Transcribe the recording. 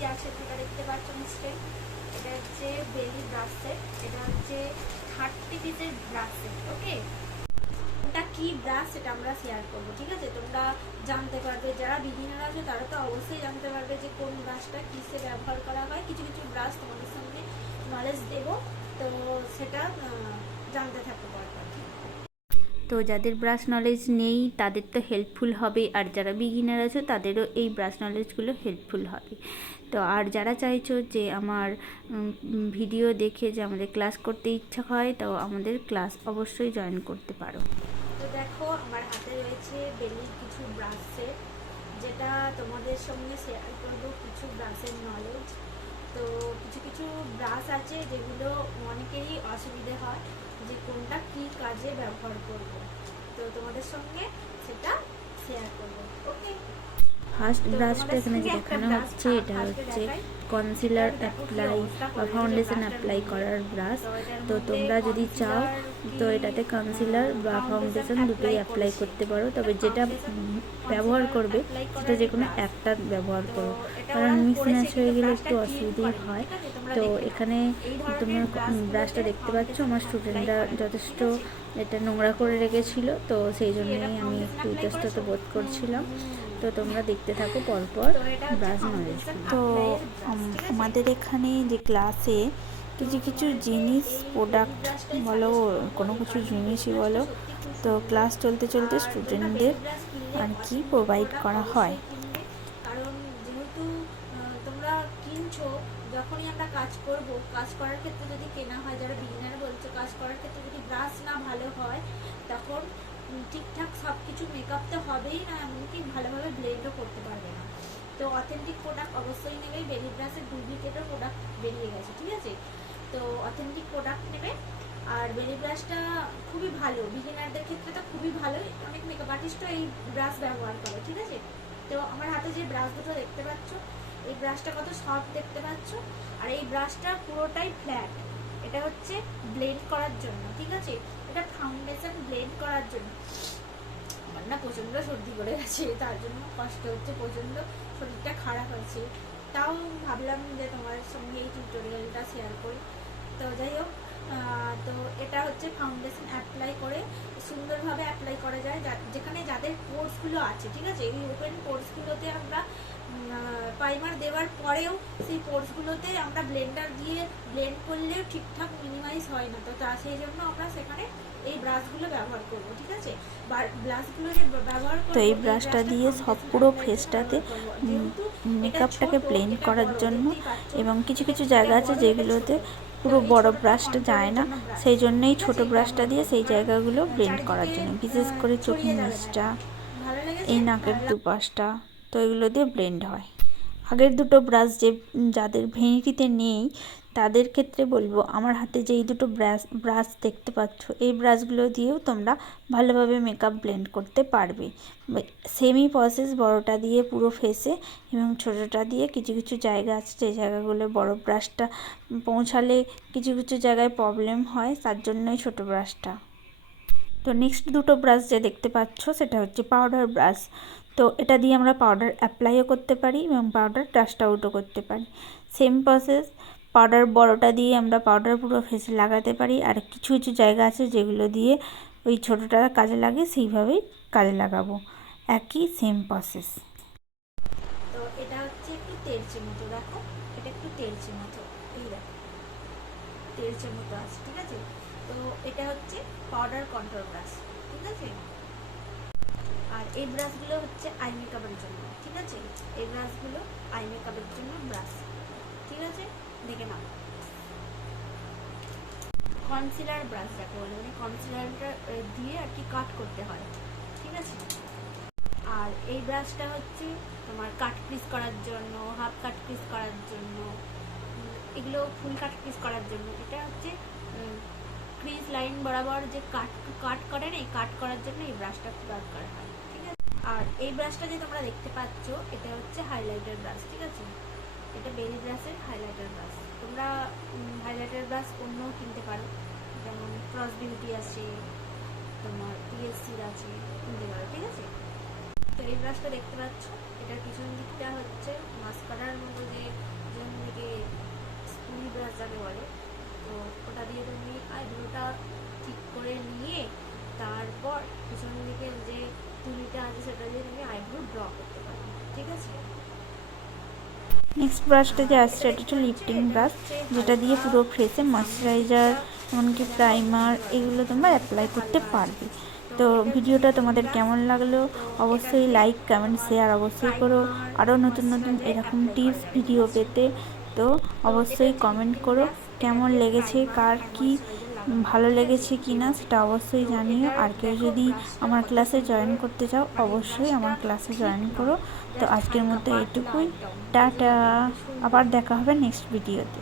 কি আছে সেটা দেখতে পাচ্ছ নিশ্চয়ই। এটা হচ্ছে বেলি ব্রাশ সেট, এটা হচ্ছে 30 পিসের ব্রাশ সেট। ওকে, এটা কি ব্রাশ সেটা আমরা শেয়ার করবো, ঠিক আছে? তোমরা জানতে পারবে, যারা বিগিনার আছে তারা তো অবশ্যই জানতে পারবে যে কোন ব্রাশটা কিসে ব্যবহার করা হয়। কিছু কিছু ব্রাশ তোমাদের সামনে নলেজ দেবো, তো সেটা জানতে থাকতে পারবে। তো যাদের ব্রাশ নলেজ নেই তাদের তো হেল্পফুল হবে, আর যারা বিগিনার আছে তাদেরও এই ব্রাশ নলেজগুলো হেল্পফুল হবে। তো আর যারা চাইছো যে আমার ভিডিও দেখে যে আমাদের ক্লাস করতে ইচ্ছা হয়, তো আমাদের ক্লাস অবশ্যই জয়েন করতে পারো। তো দেখো আমার হাতে রয়েছে বেলির কিছু ব্রাশ সেট, যেটা তোমাদের সঙ্গে শেয়ার করবো কিছু ব্রাশের নলেজ। তো কিছু কিছু ব্রাশ আছে যেগুলো অনেকেরই অসুবিধে হয় যে কোনটা কি কাজে ব্যবহার করব, তো তোমাদের সঙ্গে সেটা শেয়ার করবো। ওকে, ফার্স্ট ব্রাশটা এখানে যে দেখানো হচ্ছে এটা হচ্ছে কনসিলার অ্যাপ্লাই বা ফাউন্ডেশন অ্যাপ্লাই করার ব্রাশ। তো তোমরা যদি চাও তো এটাতে কনসিলার বা ফাউন্ডেশন দুটোই অ্যাপ্লাই করতে পারো, তবে যেটা ব্যবহার করবে সেটা যে কোনো একটা ব্যবহার করো, কারণ মিক্স ম্যাচ হয়ে গেলে একটু অসুবিধাই হয়। তো এখানে তোমরা ব্রাশটা দেখতে পাচ্ছ, আমার স্টুডেন্টরা যথেষ্ট এটা নোংরা করে রেখেছিল, তো সেই জন্যই আমি একটু ইতস্তত বোধ করছিলাম। তো তোমরা দেখতে থাকো পরপর ব্রাশ নলেজ। তো আমাদের এখানে যে ক্লাসে কিছু কিছু জিনিস প্রোডাক্ট বলো, কোনো কিছু জিনিসই বলো, তো ক্লাস চলতে চলতে স্টুডেন্টদের আর কি প্রোভাইড করা হয়। কারণ যেহেতু তোমরা কিনছো, যখনই আমরা কাজ করব, কাজ করার ক্ষেত্রে যদি কেনা হয়, যারা বিগিনার বলছো, কাজ করার ক্ষেত্রে যদি ব্রাশ না ভালো হয় তখন ঠিকঠাক সব কিছু মেকআপ তো হবেই না, এমনকি ভালোভাবে ব্লেন্ডও করতে পারবে না। তো অথেন্টিক প্রোডাক্ট অবশ্যই নেবে। বেলি ব্রাশের ডুপ্লিকেটের প্রোডাক্ট বেরিয়ে গেছে, ঠিক আছে? তো অথেন্টিক প্রোডাক্ট নেবে। আর বেলি ব্রাশটা খুবই ভালো, বিগিনারদের ক্ষেত্রে তো খুবই ভালো, অনেক মেকআপ আর্টিস্টও এই ব্রাশ ব্যবহার করে, ঠিক আছে? তো আমার হাতে যে ব্রাশ দুটো দেখতে পাচ্ছ, এই ব্রাশটা কত সফট দেখতে পাচ্ছ, আর এই ব্রাশটা পুরোটাই ফ্ল্যাট। এটা হচ্ছে ব্লেন্ড করার জন্য, ঠিক আছে? এটা ফাউন্ডেশন ব্লেন্ড করার জন্য। আমার না প্রচণ্ড সর্দি করে গেছে, তার জন্য কষ্ট হচ্ছে, প্রচণ্ড শরীরটা খারাপ আছে, তাও ভাবলাম যে তোমার সঙ্গে এই টিউটোরিয়ালটা শেয়ার করি। তো যাই হোক, তো এটা হচ্ছে ফাউন্ডেশন অ্যাপ্লাই করে সুন্দরভাবে অ্যাপ্লাই করা যায় যেখানে যাদের কোর্সগুলো আছে, ঠিক আছে? এই ওপেন কোর্সগুলোতে আমরা প্রাইমার দেওয়ার পরেও সেই কোর্সগুলোতে আমরা ব্লেন্ডার দিয়ে ব্লেন্ড করলেও ঠিকঠাক মিনিমাইজ হয় না, তো সেই জন্য আমরা সেখানে এই ব্রাশগুলো ব্যবহার করব, ঠিক আছে? ব্রাশগুলো যে ব্যবহার করব, তো এই ব্রাশটা দিয়ে সব পুরো ফেসটাতে মেকআপটাকে ব্লেন্ড করার জন্য, এবং কিছু কিছু জায়গা আছে যেগুলোতে পুরো বড় ব্রাশটা যায় না, সেই জন্যই ছোট ব্রাশটা দিয়ে সেই জায়গাগুলো ব্লেন্ড করার জন্য, বিশেষ করে চোখের নিচটা, এই নাকের দুপাশটা, তো এগুলো দিয়ে ব্লেন্ড হয়। আগের দুটো ব্রাশ যাদের ভেনিটিতে নেই তাদের ক্ষেত্রে বলবো, আমার হাতে যেই দুটো ব্রাশ দেখতে পাচ্ছ, এই ব্রাশগুলো দিয়েও তোমরা ভালোভাবে মেকআপ ব্লেন্ড করতে পারবে। সেমই প্রসেস, বড়টা দিয়ে পুরো ফেসে এবং ছোটোটা দিয়ে কিছু কিছু জায়গা আছে যে জায়গাগুলো বড় ব্রাশটা পৌঁছালে কিছু কিছু জায়গায় প্রবলেম হয়, তার জন্যই ছোটো ব্রাশটা। তো নেক্সট দুটো ব্রাশ যে দেখতে পাচ্ছ সেটা হচ্ছে পাউডার ব্রাশ। তো এটা দিয়ে আমরা পাউডার অ্যাপ্লাইও করতে পারি এবং পাউডার ডাস্ট আউটও করতে পারি। সেম প্রসেস, পাউডার বড়টা দিয়ে আমরা পাউডার পুরো ফেসে লাগাতে পারি, আর কিছু কিছু জায়গা আছে যেগুলো দিয়ে ওই ছোটোটা কাজে লাগে, সেইভাবেই কাজে লাগাবো, একই সেম প্রসেস। তো এটা হচ্ছে একটু তেলচে মতো, দেখো এটা একটু তেলচে মতো, এই দেখো তেলচে মতো আছে, ঠিক আছে? তো এটা হচ্ছে পাউডার কন্ট্রোল ব্রাশ, ঠিক আছে? আর এই ব্রাশগুলো হচ্ছে আই মেকআপের জন্য, ঠিক আছে? এই ব্রাশগুলো আই মেকআপের জন্য ব্রাশ, ঠিক আছে? দেখে নাও। কনসিলার ব্রাশ যাকে বলে, মানে কনসিলারটা দিয়ে আর কি কাট করতে হয়, ঠিক আছে? আর এই ব্রাশটা হচ্ছে তোমার কাট ক্রিজ করার জন্য, হাফ কাট ক্রিজ করার জন্য, এগুলো ফুল কাট ক্রিজ করার জন্য। এটা হচ্ছে ক্রিজ লাইন বরাবর যে কাট করে না, এই কাট করার জন্য এই ব্রাশটা দরকার হয়, ঠিক আছে? আর এই ব্রাশটা যে তোমরা দেখতে পাচ্ছ, এটা হচ্ছে হাইলাইটার ব্রাশ, ঠিক আছে? এটা বেলি ব্রাশের হাইলাইটার ব্রাশ। তোমরা হাইলাইটার ব্রাশ অন্য কিনতে পারো, যেমন ক্রস বিউটি আছে, তোমার পিএসসির আছে, কিনতে পারো, ঠিক আছে? এই ব্রাশটা দেখতে পাচ্ছ, এটার পিছন দিকটা হচ্ছে মাস্কারার মতো যে পিছন দিকে স্কুল ব্রাশ যাকে বলে, তো ওটা দিয়ে তুমি আইব্রোটা ঠিক করে নিয়ে তারপর পিছন দিকে যে তুলিটা আছে সেটা দিয়ে তুমি আইব্রো ড্র করতে পারো। ঠিক আছে, নেক্সট ব্রাশটা যে আসছে এটা হচ্ছে লিফটিং ব্রাশ, যেটা দিয়ে পুরো ফেসে ময়শ্চারাইজার এমনকি প্রাইমার এগুলো তোমরা অ্যাপ্লাই করতে পারবে। তো ভিডিওটা তোমাদের কেমন লাগলো অবশ্যই লাইক কমেন্ট শেয়ার অবশ্যই করো। আরও নতুন নতুন এরকম টিপস ভিডিও পেতে তো অবশ্যই কমেন্ট করো কেমন লেগেছে, কার কি ভালো লেগেছে কি না সেটা অবশ্যই জানিও। আর কেউ যদি আমার ক্লাসে জয়েন করতে চাও অবশ্যই আমার ক্লাসে জয়েন করো। তো আজকের মতো এটুকুই, টাটা, আবার দেখা হবে নেক্সট ভিডিওতে।